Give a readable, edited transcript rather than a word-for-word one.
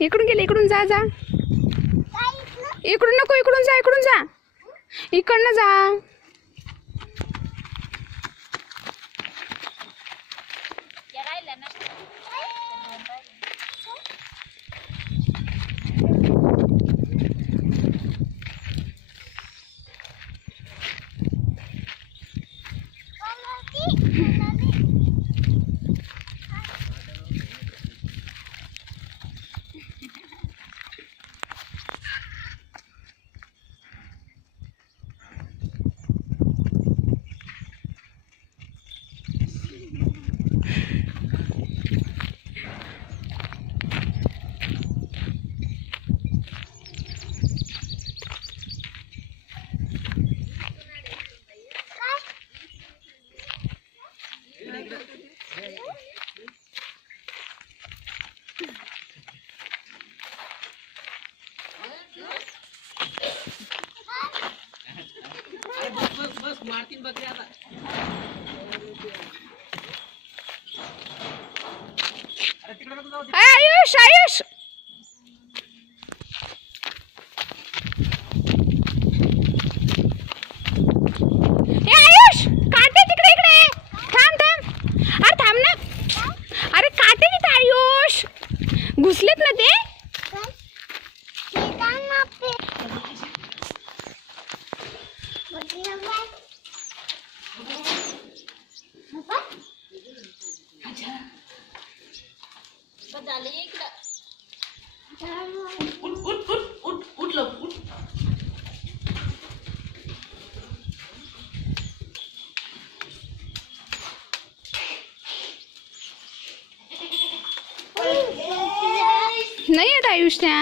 इकडून गेले, इकडून जा जा. इकडून नको, इकडून जा, इकडून जा, इकडनं जा. मारतीन बकरी आता. आयुष आयुष आयुष काटे तिकडे, इकडे थांब थांब. अरे थांब ना. अरे काटे तिथे आयुष घुसलेत ना ते. नाही येत आयुष त्या.